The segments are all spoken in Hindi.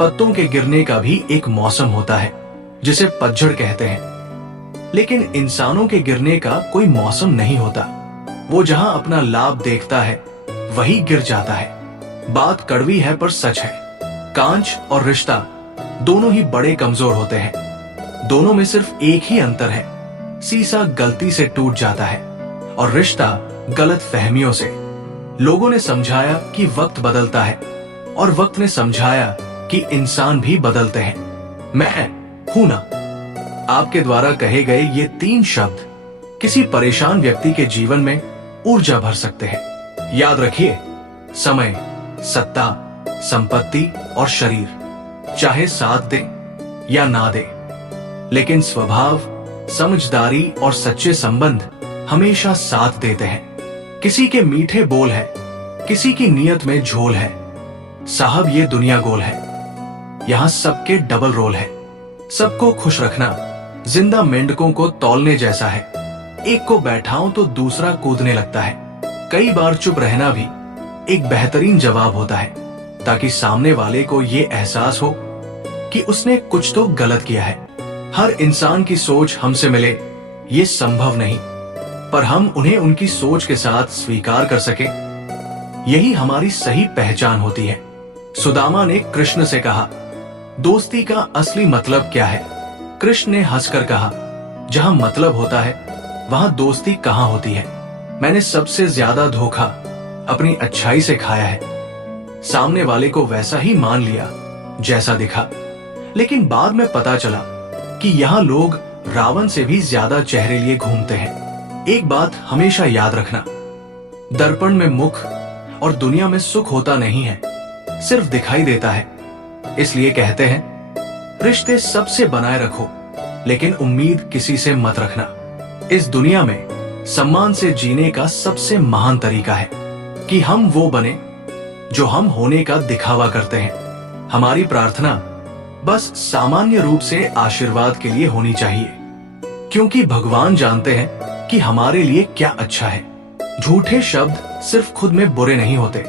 पत्तों के गिरने का भी एक मौसम होता है जिसे पतझड़ कहते हैं। लेकिन इंसानों के गिरने का कोई मौसम नहीं होता। वो जहां अपना लाभ देखता है वही गिर जाता है। बात कड़वी है पर सच है। कांच और रिश्ता दोनों ही बड़े कमजोर होते हैं। दोनों में सिर्फ एक ही अंतर है, शीशा गलती से टूट जाता है और रिश्ता गलत फहमियों से। लोगों ने समझाया कि वक्त बदलता है और वक्त ने समझाया कि इंसान भी बदलते हैं। मैं हूं ना। आपके द्वारा कहे गए ये 3 शब्द किसी परेशान व्यक्ति के जीवन में ऊर्जा भर सकते हैं। याद रखिए, समय, सत्ता, संपत्ति और शरीर चाहे साथ दे या ना दे, लेकिन स्वभाव, समझदारी और सच्चे संबंध हमेशा साथ देते हैं। किसी के मीठे बोल है, किसी की नीयत में झोल है। साहब ये दुनिया गोल है, यहां सबके डबल रोल है। सबको खुश रखना जिंदा मेंढकों को तौलने जैसा है। एक को बैठाऊं तो दूसरा कूदने लगता है। कई बार चुप रहना भी एक बेहतरीन जवाब होता है, ताकि सामने वाले को ये एहसास हो कि उसने कुछ तो गलत किया है। हर इंसान की सोच हमसे मिले ये संभव नहीं, पर हम उन्हें उनकी सोच के साथ स्वीकार कर सके, यही हमारी सही पहचान होती है। सुदामा ने कृष्ण से कहा, दोस्ती का असली मतलब क्या है? कृष्ण ने हंसकर कहा, जहां मतलब होता है वहां दोस्ती कहां होती है। मैंने सबसे ज्यादा धोखा अपनी अच्छाई से खाया है। सामने वाले को वैसा ही मान लिया जैसा दिखा, लेकिन बाद में पता चला कि यहाँ लोग रावण से भी ज्यादा चेहरे लिए घूमते हैं। एक बात हमेशा याद रखना, दर्पण में मुख और दुनिया में सुख होता नहीं है, सिर्फ दिखाई देता है। इसलिए कहते हैं, रिश्ते सबसे बनाए रखो लेकिन उम्मीद किसी से मत रखना। इस दुनिया में सम्मान से जीने का सबसे महान तरीका है कि हम वो बने जो हम होने का दिखावा करते हैं। हमारी प्रार्थना बस सामान्य रूप से आशीर्वाद के लिए होनी चाहिए, क्योंकि भगवान जानते हैं कि हमारे लिए क्या अच्छा है। झूठे शब्द सिर्फ खुद में बुरे नहीं होते,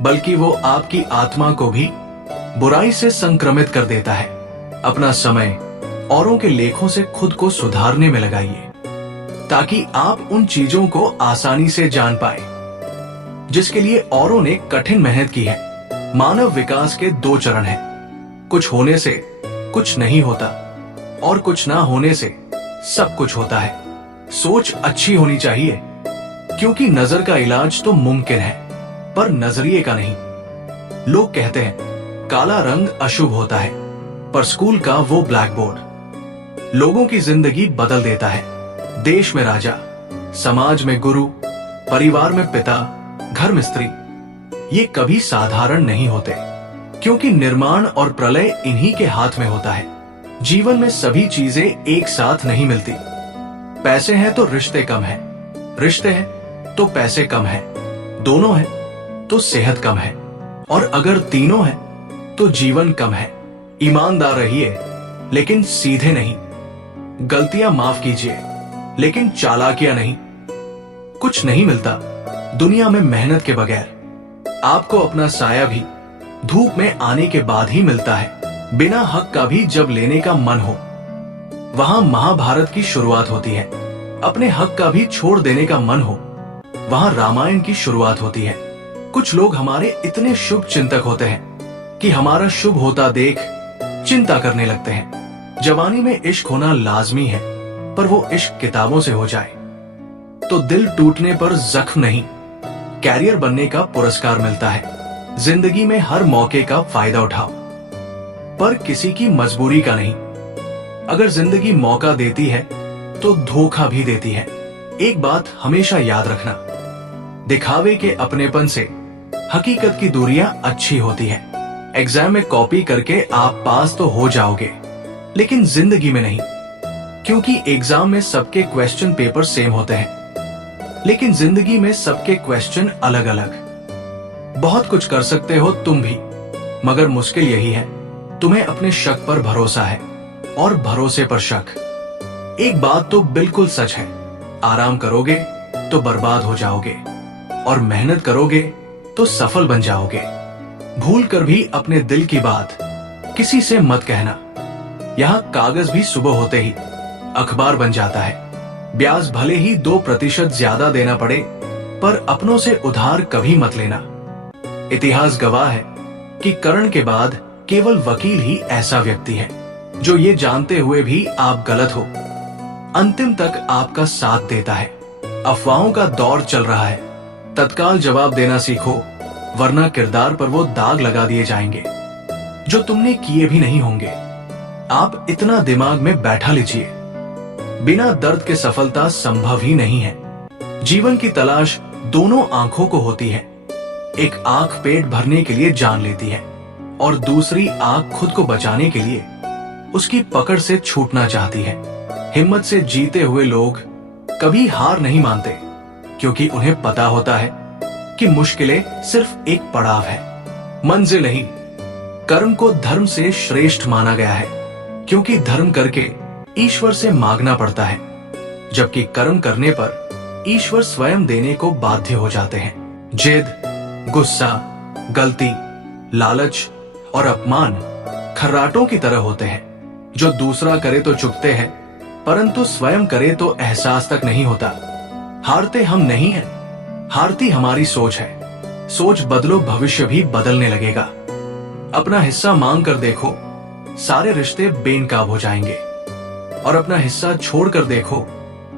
बल्कि वो आपकी आत्मा को भी बुराई से संक्रमित कर देता है। अपना समय औरों के लेखों से खुद को सुधारने में लगाइए, ताकि आप उन चीजों को आसानी से जान पाए जिसके लिए औरों ने कठिन मेहनत की है। मानव विकास के 2 चरण हैं, कुछ होने से कुछ नहीं होता और कुछ ना होने से सब कुछ होता है। सोच अच्छी होनी चाहिए, क्योंकि नजर का इलाज तो मुमकिन है, पर नजरिए का नहीं। लोग कहते हैं काला रंग अशुभ होता है, पर स्कूल का वो ब्लैक बोर्ड लोगों की जिंदगी बदल देता है। देश में राजा, समाज में गुरु, परिवार में पिता, घर में स्त्री, ये कभी साधारण नहीं होते, क्योंकि निर्माण और प्रलय इन्हीं के हाथ में होता है। जीवन में सभी चीजें एक साथ नहीं मिलती। पैसे हैं तो रिश्ते कम हैं, रिश्ते हैं तो पैसे कम हैं, दोनों हैं तो सेहत कम है, और अगर तीनों हैं तो जीवन कम है। ईमानदार रहिए लेकिन सीधे नहीं। गलतियां माफ कीजिए लेकिन चालाकियां नहीं। कुछ नहीं मिलता दुनिया में मेहनत के बगैर। आपको अपना साया भी धूप में आने के बाद ही मिलता है। बिना हक का भी जब लेने का मन हो, वहां महाभारत की शुरुआत होती है। अपने हक का भी छोड़ देने का मन हो, वहां रामायण की शुरुआत होती है। कुछ लोग हमारे इतने शुभ चिंतक होते हैं कि हमारा शुभ होता देख चिंता करने लगते हैं। जवानी में इश्क होना लाजमी है, पर वो इश्क किताबों से हो जाए तो दिल टूटने पर जख्म नहीं, कैरियर बनने का पुरस्कार मिलता है। जिंदगी में हर मौके का फायदा उठाओ, पर किसी की मजबूरी का नहीं। अगर जिंदगी मौका देती है तो धोखा भी देती है। एक बात हमेशा याद रखना, दिखावे के अपनेपन से हकीकत की दूरियां अच्छी होती है। एग्जाम में कॉपी करके आप पास तो हो जाओगे, लेकिन जिंदगी में नहीं, क्योंकि एग्जाम में सबके क्वेश्चन पेपर सेम होते हैं, लेकिन जिंदगी में सबके क्वेश्चन अलग अलग। बहुत कुछ कर सकते हो तुम भी, मगर मुश्किल यही है, तुम्हें अपने शक पर भरोसा है और भरोसे पर शक। एक बात तो बिल्कुल सच है, आराम करोगे तो बर्बाद हो जाओगे और मेहनत करोगे तो सफल बन जाओगे। भूल कर भी अपने दिल की बात किसी से मत कहना। यहाँ कागज भी सुबह होते ही अखबार बन जाता है। ब्याज भले ही 2% ज्यादा देना पड़े, पर अपनों से उधार कभी मत लेना। इतिहास गवाह है कि कर्ण के बाद केवल वकील ही ऐसा व्यक्ति है जो ये जानते हुए भी आप गलत हो, अंतिम तक आपका साथ देता है। अफवाहों का दौर चल रहा है, तत्काल जवाब देना सीखो, वरना किरदार पर वो दाग लगा दिए जाएंगे जो तुमने किए भी नहीं होंगे। आप इतना दिमाग में बैठा लीजिए, बिना दर्द के सफलता संभव ही नहीं है। जीवन की तलाश दोनों आंखों को होती है। एक आंख पेट भरने के लिए जान लेती है और दूसरी आंख खुद को बचाने के लिए उसकी पकड़ से छूटना चाहती है। हिम्मत से जीते हुए लोग कभी हार नहीं मानते, क्योंकि उन्हें पता होता है कि मुश्किलें सिर्फ एक पड़ाव है, मंजिल नहीं। कर्म को धर्म से श्रेष्ठ माना गया है, क्योंकि धर्म करके ईश्वर से मांगना पड़ता है, जबकि कर्म करने पर ईश्वर स्वयं देने को बाध्य हो जाते हैं। जिद, गुस्सा, गलती, लालच और अपमान खर्राटों की तरह होते हैं, जो दूसरा करे तो चुभते हैं, परंतु स्वयं करे तो एहसास तक नहीं होता। हारते हम नहीं हैं, हारती हमारी सोच है। सोच बदलो, भविष्य भी बदलने लगेगा। अपना हिस्सा मांग कर देखो, सारे रिश्ते बेनकाब हो जाएंगे, और अपना हिस्सा छोड़कर देखो,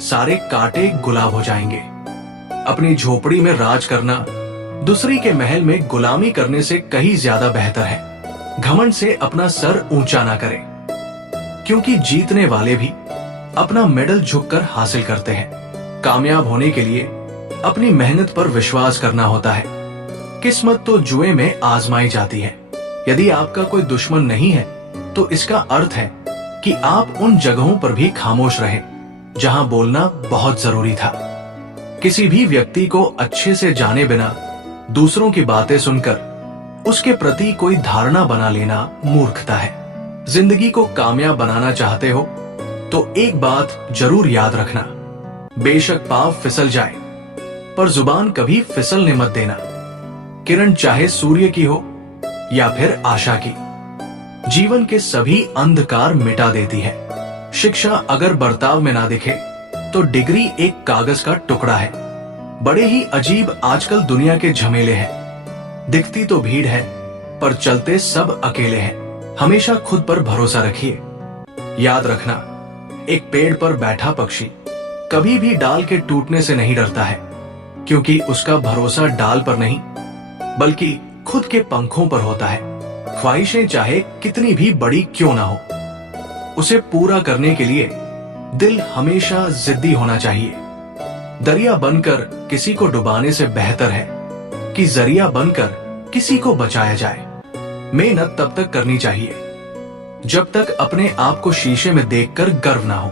सारे कांटे गुलाब हो जाएंगे। अपनी झोपड़ी में राज करना दूसरी के महल में गुलामी करने से कहीं ज्यादा बेहतर है। घमंड से अपना सर ऊंचा ना करें, क्योंकि जीतने वाले भी अपना मेडल झुककर हासिल करते हैं। कामयाब होने के लिए अपनी मेहनत पर विश्वास करना होता है। किस्मत तो जुए में आजमाई जाती है। यदि आपका कोई दुश्मन नहीं है, तो इसका अर्थ है कि आप उन जगहों पर भी खामोश रहे जहां बोलना बहुत जरूरी था। किसी भी व्यक्ति को अच्छे से जाने बिना दूसरों की बातें सुनकर उसके प्रति कोई धारणा बना लेना मूर्खता है। जिंदगी को कामयाब बनाना चाहते हो तो एक बात जरूर याद रखना, बेशक पांव फिसल जाए, पर जुबान कभी फिसलने मत देना। किरण चाहे सूर्य की हो या फिर आशा की, जीवन के सभी अंधकार मिटा देती है। शिक्षा अगर बर्ताव में ना दिखे तो डिग्री एक कागज का टुकड़ा है। बड़े ही अजीब आजकल दुनिया के झमेले हैं। दिखती तो भीड़ है, पर चलते सब अकेले हैं। हमेशा खुद पर भरोसा रखिए। याद रखना, एक पेड़ पर बैठा पक्षी कभी भी डाल के टूटने से नहीं डरता है, क्योंकि उसका भरोसा डाल पर नहीं बल्कि खुद के पंखों पर होता है। ख्वाहिशें चाहे कितनी भी बड़ी क्यों ना हो, उसे पूरा करने के लिए दिल हमेशा जिद्दी होना चाहिए। दरिया बनकर किसी को डुबाने से बेहतर है कि जरिया बनकर किसी को बचाया जाए। मेहनत तब तक करनी चाहिए जब तक अपने आप को शीशे में देखकर गर्व ना हो।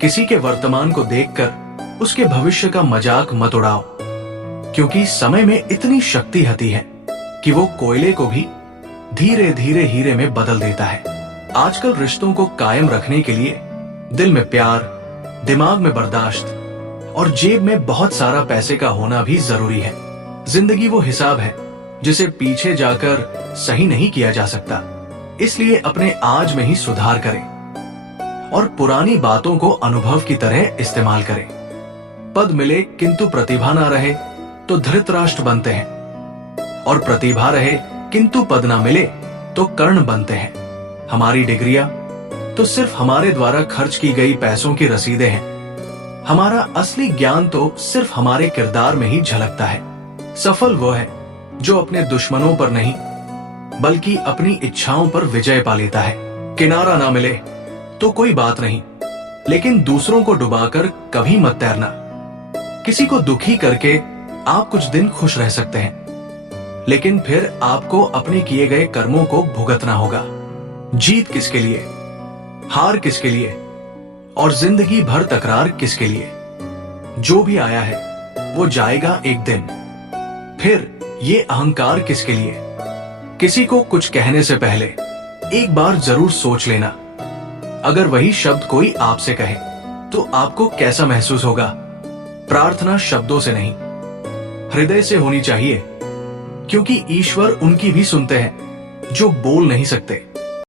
किसी के वर्तमान को देखकर उसके भविष्य का मजाक मत उड़ाओ, क्योंकि समय में इतनी शक्ति होती है कि वो कोयले को भी धीरे धीरे हीरे में बदल देता है। आजकल रिश्तों को कायम रखने के लिए दिल में प्यार, दिमाग में बर्दाश्त और जेब में बहुत सारा पैसे का होना भी जरूरी है। जिंदगी वो हिसाब है जिसे पीछे जाकर सही नहीं किया जा सकता, इसलिए अपने आज में ही सुधार करें और पुरानी बातों को अनुभव की तरह इस्तेमाल करें। पद मिले किंतु प्रतिभा ना रहे तो धृतराष्ट्र बनते हैं, और प्रतिभा रहे किंतु पद ना मिले तो कर्ण बनते हैं। हमारी डिग्रियां तो सिर्फ हमारे द्वारा खर्च की गई पैसों की रसीदें हैं। हमारा असली ज्ञान तो सिर्फ हमारे किरदार में ही झलकता है। सफल वो है जो अपने दुश्मनों पर नहीं बल्कि अपनी इच्छाओं पर विजय पा लेता है। किनारा ना मिले तो कोई बात नहीं, लेकिन दूसरों को डुबाकर कभी मत तैरना। किसी को दुखी करके आप कुछ दिन खुश रह सकते हैं, लेकिन फिर आपको अपने किए गए कर्मों को भुगतना होगा। जीत किसके लिए, हार किसके लिए और जिंदगी भर तकरार किसके लिए? जो भी आया है वो जाएगा एक दिन। फिर ये अहंकार किसके लिए? किसी को कुछ कहने से पहले एक बार जरूर सोच लेना। अगर वही शब्द कोई आपसे कहे तो आपको कैसा महसूस होगा? प्रार्थना शब्दों से नहीं, हृदय से होनी चाहिए, क्योंकि ईश्वर उनकी भी सुनते हैं जो बोल नहीं सकते